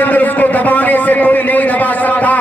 کے اندر اس کو دبانے سے کوئی نہیں دبا سکتا.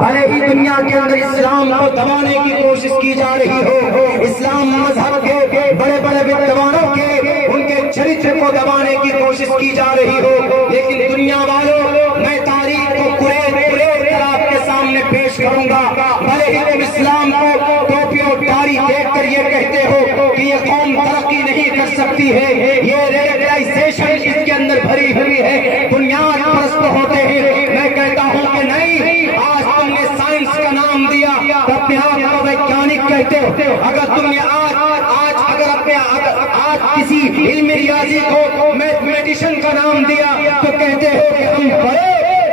بھلے ہی دنیا کے اندر اسلام کو دبانے کی کوشش کی جا رہی ہو, اسلام مذہب کے بڑے بڑے ودوانوں کے ان کے چرچ کو دبانے کی کوشش کی جا رہی ہو, لیکن دنیا والوں میں تاریخ کو قریب کر آپ کے سامنے پیش کروں گا. بھلے ہی تم اسلام کو ٹوپی اور داڑھی دیکھ کر یہ کہتے ہو کہ یہ قوم ترقی نہیں کر سکتی ہے, یہ ریڈیکلائزیشن اس کے اندر بھری ہوئی ہے, بنیاد پرست ہوتے ہیں. میں کہتا ہوں کہ نہیں, آج تم نے سائنس کا نام دیا تو اپنے آپ کو ویگیانک کہتے ہو. اگر تم نے آج کسی علم ریاضی کو میتھمیٹیشین کا نام دیا تو کہتے ہو کہ ہم بڑے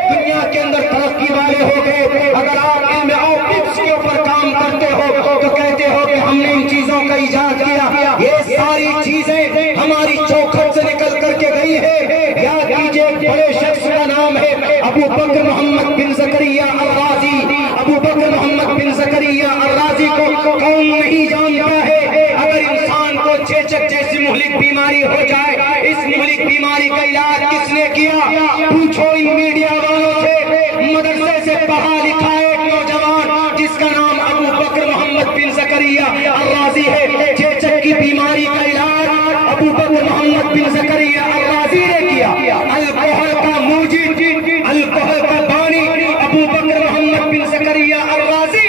دنیا کے اندر ترقی والے ہو گئے. اگر آپ علم آپٹکس کے اوپر کام کرتے ہو تو کہتے ہو کہ ہم نے ان چیزوں کا ایجاد کیا. یہ ساری چیزیں ہماری چوکھٹ سے نکل کر کے گئی ہے. یاد کیجئے ایک بڑے شخص کا نام ہے ابو بکر محمد بن زکریا الرازی. ابو بکر محمد بن زکریا الرازی کو کون نہیں جانتا ہے. اگر انسان کو چیچک جیسی مہلک بیماری ہو جائے, اس مہلک بیماری کا علاج کس نے کیا؟ پوچھو ان میڈیا والوں سے. مدرسے سے پڑھا لکھا ایک نوجوان جس کا نام ابو بکر محمد بن زکریا الرازی ہے, چیچک کی بیماری کا علاج ابو بکر محمد بن زکریا الرازی نے کیا. الکحل کا موجد, الکحل کا بانی ابو بکر محمد بن زکریا الرازی.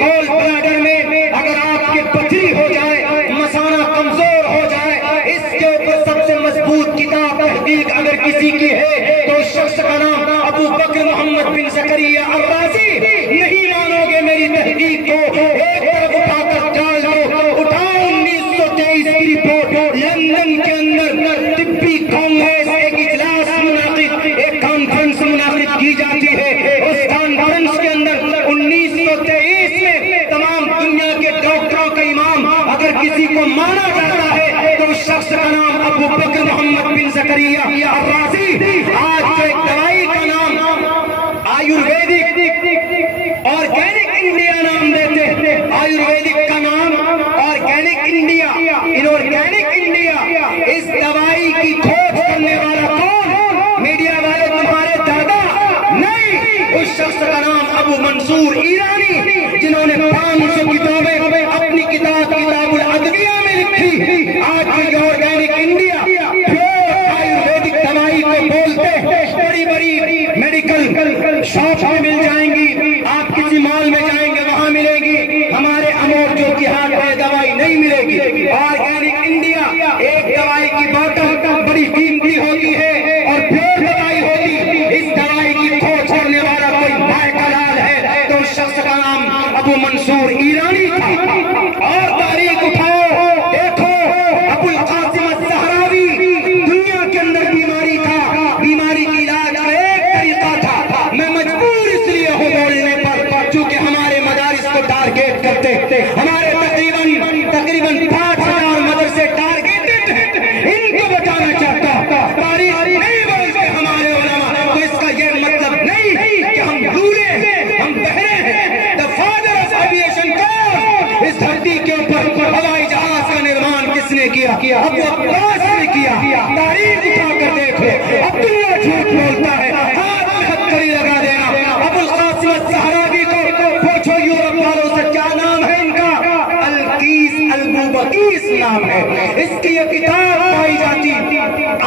گول بلیڈر میں اگر آپ کی پتھری ہو جائے, مثانہ کمزور ہو جائے, اس کے اوپر سب سے مضبوط کتاب تحقیق اگر کسی کی ہے تو اس شخص کا نام ابو بکر محمد بن زکریا الرازی. نہیں مانو گے میری تحقیق کو, ایک طرف اٹھا کر ڈال دو. اٹھاؤ 1923 کی رپورٹ. لندن کے اندر طبی کانگریس ایک اجلاس منعقد, ایک کانفرنس منعقد کی جاتی ہے. اس کانفرنس کے اندر 1923 میں تمام دنیا کے ڈاکٹروں کا امام اگر کسی کو مانا جاتا ہے تو اس شخص کا نام ابو بکر محمد بن زکریا الرازی. آج جو ایک دوائی کا نام آیورویدک آرگینک انڈیا نام دیتے ہیں, آیورویدک کا نام آرگینک انڈیا, انآرگینک انڈیا. اس دوائی کی کھوج کرنے والا کون؟ میڈیا والے تمہارے دادا نہیں, اس شخص کا نام ابو منصور ایرانی, جنہوں نے 500 کتابیں اپنی کتاب الادویہ میں لکھی. آج بھی آرگینک انڈیا آیورویدک دوائی کو بولتے ہیں. بڑی بڑی میڈیکل شاپ میں مل جائیں گی, آپ کسی مال میں جائیں گے وہاں ملے گی. ہمارے امور جو دیہات میں دوائی نہیں ملے گی. آرگینک انڈیا ایک دوائی کی بوتل بڑی قیمتی ہوتی ہے اور پیور دوائی ہوتی. اس دوائی کی کھوج کرنے والا کوئی بھائی کا لال ہے تو اس شخص کا نام ابو منصور ایرانی تھا. اور تاریخ اٹھاؤ, دیکھو ابو القاسم الزہراوی دنیا کے اندر بیماری تھا, بیماری کی علاج کا ایک طریقہ تھا. میں مجبور اس لیے ہوں بولنے پر چونکہ ہمارے مدارس کو ٹارگیٹ کرتے, ہمارے تقریباً 5,000 مدرسے ٹارگیٹڈ ہیں. ان کو بچانا چاہتا, تاریخ نہیں بولتے ہمارے علماء, تو اس کا یہ مطلب نہیں کہ ہم بھولے ہیں, ہم بہرے ہیں. The father of aviation کون؟ اس دھرتی کے اوپر ہوائی جہاز کا نرمان کس نے کیا؟ ابو عباس نے کیا. تاریخ اٹھا کر دیکھو, عبداللہ جھوٹ بولتا ہے, ہاتھ میں ہتھکڑی لگا دینا. ابو القاسم الزہراوی کو پوچھو یورپ والوں سے کیا نام ہے ان کا؟ البوبکیس نام ہے. اس کی یہ کتاب پڑھائی جاتی,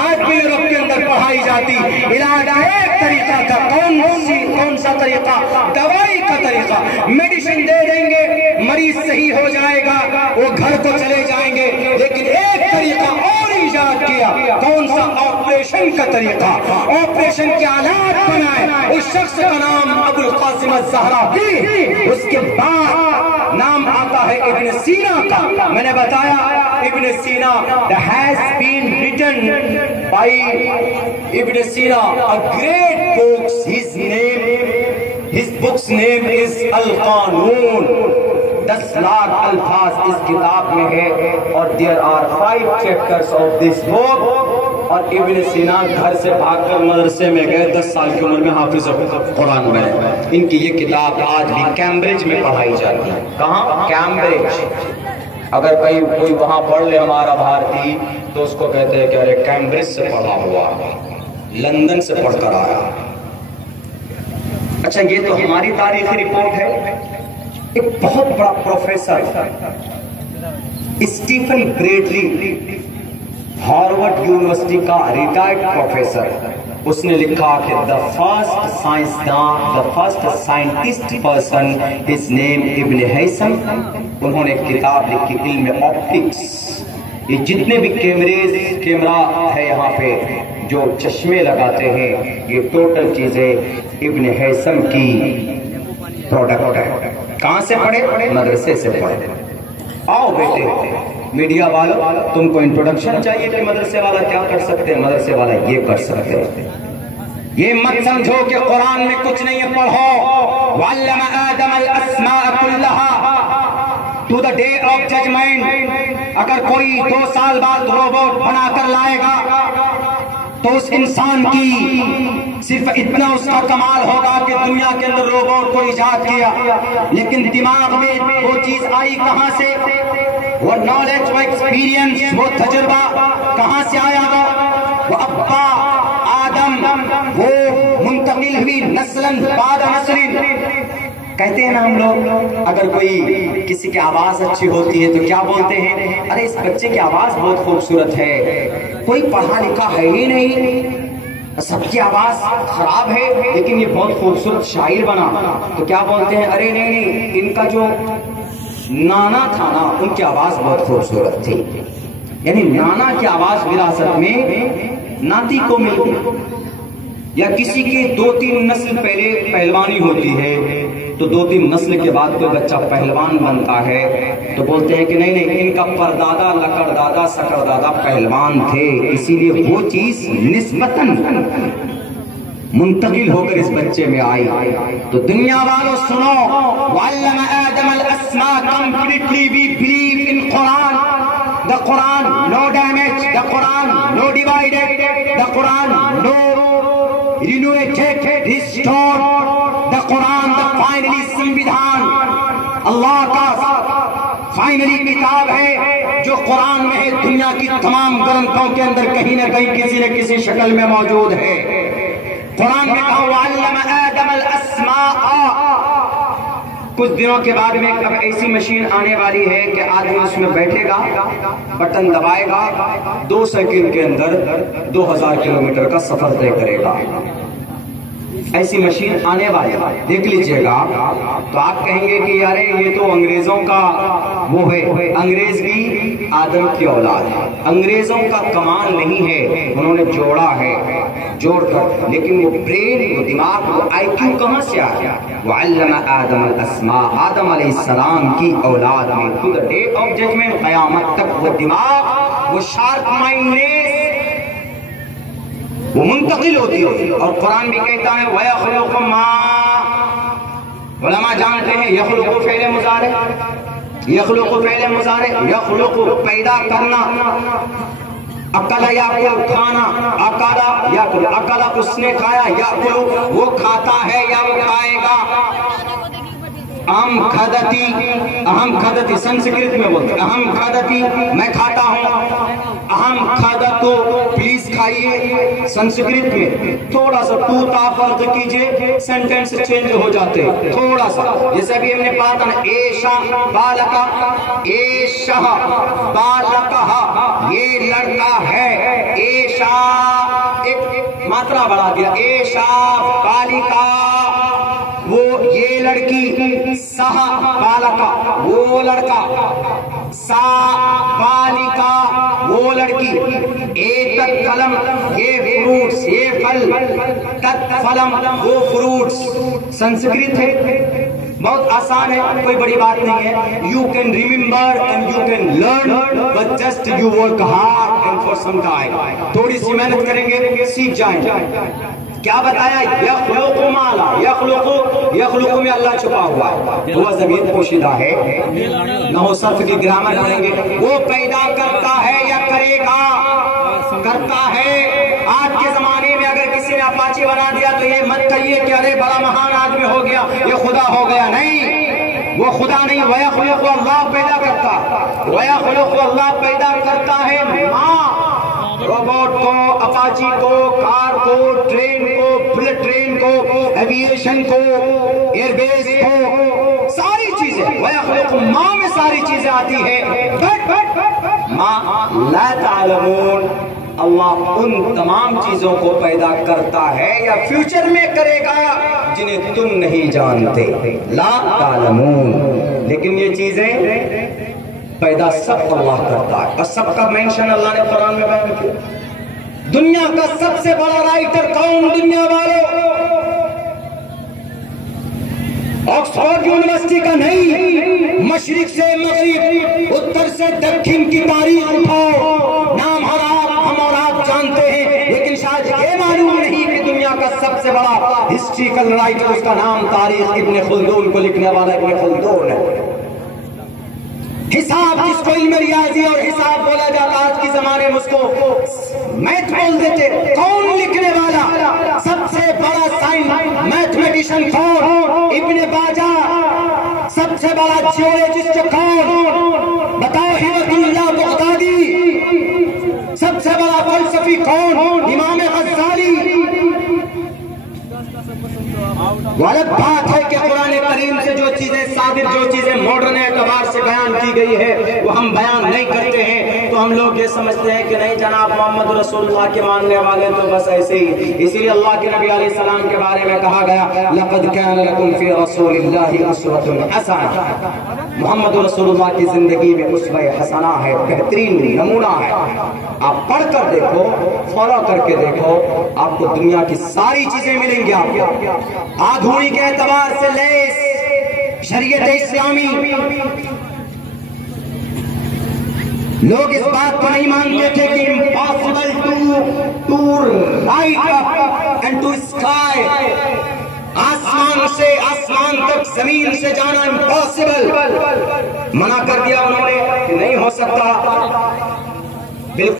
آج بھی یورپ کے اندر پڑھائی جاتی. علاج ایک طریقہ تھا, کون سا طریقہ؟ دوائی کا طریقہ. میڈیسن دے دیں گے, مریض صحیح ہو جائے گا, وہ گھر کو چلے جائیں گے. لیکن ایک طریقہ اور ایجاد کیا, کون سا؟ آپریشن کا طریقہ. آپریشن کے آلات بنائے. اس شخص کا نام ابو القاسم الزہراوی. اس کے بعد نام آتا ہے ابن سینا کا. میں نے بتایا ابن سینا has been written by Ibn Sina a great books. His book's name is Al-Qanun. 10 lakh الفاظ اس کتاب میں ہے اور there are 5 chapters of this book. اور ابن سینا گھر سے بھاگ کر مدرسے میں گئے, 10 سال کی عمر میں حافظ قرآن بنے. ان کی یہ کتاب آج بھی کیمبرج میں پڑھائی جاتی ہے. کہاں؟ کیمبرج. اگر کوئی وہاں پڑھ لے ہمارا بھارتی تو اس کو کہتے ہیں کہ ارے کیمبرج سے پڑھا ہوا, لندن سے پڑھ کر آیا. اچھا یہ تو ہماری تاریخی رپورٹ ہے. ایک بہت بڑا professor Stephen Bradley, Harvard University کا ریٹائرڈ پروفیسر، اس نے لکھا کہ the first سائنسدان، the first scientist person his name ابن ہیثم. انہوں نے ایک کتاب لکھی علم آپٹکس. یہ جتنے بھی کیمرہ ہے یہاں پہ جو چشمے لگاتے ہیں، یہ ٹوٹل چیزیں ابن ہیثم کی پروڈکٹ ہے. کہاں سے پڑھے؟ مدرسے سے پڑھے. آؤ بیٹے میڈیا والوں، تم کو انٹروڈکشن چاہیے کہ مدرسے والا کیا کر سکتے ہیں، مدرسے والا یہ کر سکتے ہیں. یہ مت سمجھو کہ قرآن میں کچھ نہیں ہے، پڑھو. وَعَلَّمَ آدَمَ الْأَسْمَاءَ كُلَّهَا to the day of judgment. اگر کوئی 2 سال بعد روبوٹ بنا کر لائے گا تو اس انسان کی صرف اتنا اس کا کمال ہوگا کہ دنیا کے اندر روبوٹ کو ایجاد کیا، لیکن دماغ میں وہ چیز آئی کہاں سے؟ وہ نالج، وہ ایکسپیرینس، وہ تجربہ کہاں سے آیا گا؟ وہ ابا آدم، وہ منتقل ہوئی نسلاً بعد نسل. کہتے ہیں نا ہم لوگ، اگر کوئی کسی کی آواز اچھی ہوتی ہے تو کیا بولتے ہیں؟ ارے اس بچے کی آواز بہت خوبصورت ہے، کوئی پڑھا لکھا ہے ہی نہیں، سب کی آواز خراب ہے لیکن یہ بہت خوبصورت شاعر بنا. تو کیا بولتے ہیں؟ ارے نہیں، ان کا جو نانا تھا نا، ان کی آواز بہت خوبصورت تھی. یعنی نانا کی آواز وراثت میں ناتی کو ملتی. یا کسی کی 2-3 نسل پہلے پہلوانی ہوتی ہے تو 2-3 نسل کے بعد کوئی بچہ پہلوان بنتا ہے تو بولتے ہیں کہ نہیں نہیں، ان کا پردادا، لکڑ دادا، سکڑ دادا پہلوان تھے، اسی لیے وہ چیز نسبتاً منتقل ہو کر اس بچے میں آئی. تو دنیا والوں سنو، وَعَلَّمَ آدَمَ الْأَسْمَاءَ completely we believe in Quran. The Quran no damage, the Quran no divided, the Quran no renewed, restored. The Quran the finally سنویدھان اللہ کا فائنلی کتاب ہے جو قرآن میں ہے، دنیا کی تمام گرنتھوں کے اندر کہیں نہ کہیں کسی نہ کسی شکل میں موجود ہے. قرآن میں کہا وَعَلَّمَ آدَمَ الْأَسْمَاءَ. کچھ دنوں کے بعد میں اب ایسی مشین آنے والی ہے کہ آدمی اس میں بیٹھے گا، بٹن دبائے گا، 2 سیکنڈ کے اندر 2000 کلومیٹر کا سفر طے کرے گا. ایسی مشین آنے والی ہے، دیکھ لیجئے گا. تو آپ کہیں گے کہ یار یہ تو انگریزوں کا وہ ہے. انگریز بھی آدم کی اولاد ہے، انگریزوں کا کمال نہیں ہے، انہوں نے جوڑا ہے، جوڑ کر. لیکن وہ برین، وہ دماغ، وہ آئی کیو کہاں سے آیا؟ وَعَلَّمَ آدَمَ الْأَسْمَاءَ. آدم علیہ السلام کی اولاد میں to the day of judgment، قیامت تک وہ دماغ، وہ شارپ مائنڈنیس وہ منتقل ہوتی ہے. اور قرآن بھی کہتا ہے وَيَخْلُقُ مَا. علماء جانتے ہیں یخلق فعل مضارع، یخلق فعل مضارع، یخلق پیدا کرنا. اکلا یاکل کھانا، اکلا یاکل، اکلا اس نے کھایا، یاکل وہ کھاتا ہے یا وہ کھائے گا. اہم کھدتی، اہم کھدتی سنسکرت میں بولتے ہیں اہم کھدتی، میں کھاتا ہوں. اہم کھدتو پلیز کھائیے، سنسکرت میں تھوڑا سا تو تا فرق کیجئے، سینٹنس چینج ہو جاتے تھوڑا سا. جیسے بھی ہم نے پڑھا تھا نا ایشا بالکا، ایشا بالکا، یہ لڑکا ہے. ایشا ایک ماترا بڑھا دیا، ایشا بالکا وہ یہ لڑکی، سہا بالکا وہ لڑکا، سا بالکا وہ لڑکی. ایتت فلم یہ فروٹس، یہ پھل، تت فلم وہ فروٹس. سنسکرت ہے، بہت آسان ہے، کوئی بڑی بات نہیں ہے. You can remember and you can learn but just you work hard and for some time. تھوڑی سی محنت کریں گے سیکھ جائیں گے. کیا بتایا؟ یخلق مالا، یخلق، یخلق میں اللہ چھپا ہوا ہے، وہ ضمیر پوشیدہ ہے. نحو صرف کی گرامر پڑھیں گے. وہ پیدا کرتا ہے یا کرے گا؟ کرتا ہے. آج کے زمانے میں اگر کسی نے اپاچی بنا دیا تو یہ مت کہیے کہ ارے بڑا مہان آدمی ہو گیا، یہ خدا ہو گیا. نہیں، وہ خدا نہیں. وَيَخْلُقُ اللہ پیدا کرتا، وَيَخْلُقُ اللہ پیدا کرتا ہے. ماں روبوٹ کو، اپاچی کو، کار کو، ٹرین کو، بلٹ ٹرین کو، ایویشن کو، ایئر بیس کو، ساری چیزیں وَيَخْلُقُ مَا میں ساری چیزیں آتی ہیں، بٹ مَا لَا تَعْلَمُونَ اللہ ان تمام چیزوں کو پیدا کرتا ہے یا فیوچر میں کرے گا جنہیں تم نہیں جانتے، لا تعلمون، لیکن یہ چیزیں پیدا سب اللہ کرتا ہے، اور سب کا مینشن اللہ نے قرآن میں بیان کیا۔ دنیا کا سب سے بڑا رائٹر کون دنیا والوں؟ آکسفورڈ یونیورسٹی کا نہیں، مشرق سے مغرب، اتر سے دکن کی تاریخ اٹھاؤ، نام ہم اور آپ جانتے ہیں، لیکن شاید یہ معلوم نہیں کہ دنیا کا سب سے بڑا ہسٹریکل رائٹر، اس کا نام تاریخ ابن خلدون کو لکھنے والا ابن خلدون ہے۔ حساب جس کو علم ریاضی اور حساب بولا جاتا، آج کے زمانے میں اس کو میتھ بول دیتے، کون لکھنے والا؟ سب سے بڑا سائنس میتھمیٹیشن کون؟ ابن باجا۔ سب سے بڑا جیولوجسٹ کون؟ بتاؤ، ہبت اللہ بغدادی۔ سب سے بڑا فلسفی کون؟ امام غزالی۔ غلط بات ہے کہ قرآن کریم سے جو چیزیں ثابت، جو چیزیں ماڈرن اعتبار سے بیان کی گئی ہے وہ ہم بیان نہیں کرتے ہیں، تو ہم لوگ یہ سمجھتے ہیں کہ نہیں جناب محمد رسول اللہ کے ماننے والے تو بس ایسے ہی۔ اسی لیے اللہ کے نبی علیہ السلام کے بارے میں کہا گیا لَقَدْ كَانَ لَكُمْ فِي رَسُولِ اللَّهِ أُسْوَةٌ حَسَنَةٌ، محمد رسول اللہ کی زندگی میں اسوہ حسنہ ہے، بہترین نمونہ ہے۔ آپ پڑھ کر دیکھو، فالو کر کے دیکھو، آپ کو دنیا کی ساری چیزیں ملیں گی۔ آپ کو آدھوری کے اعتبار سے لیس شریعت اسلامی، لوگ اس بات کو نہیں مانتے تھے کہ impossible to rise up and to sky، آسمان سے آسمان تک، زمین سے جانا امپاسبل، منع کر دیا انہوں نے کہ نہیں ہو سکتا۔ بالکل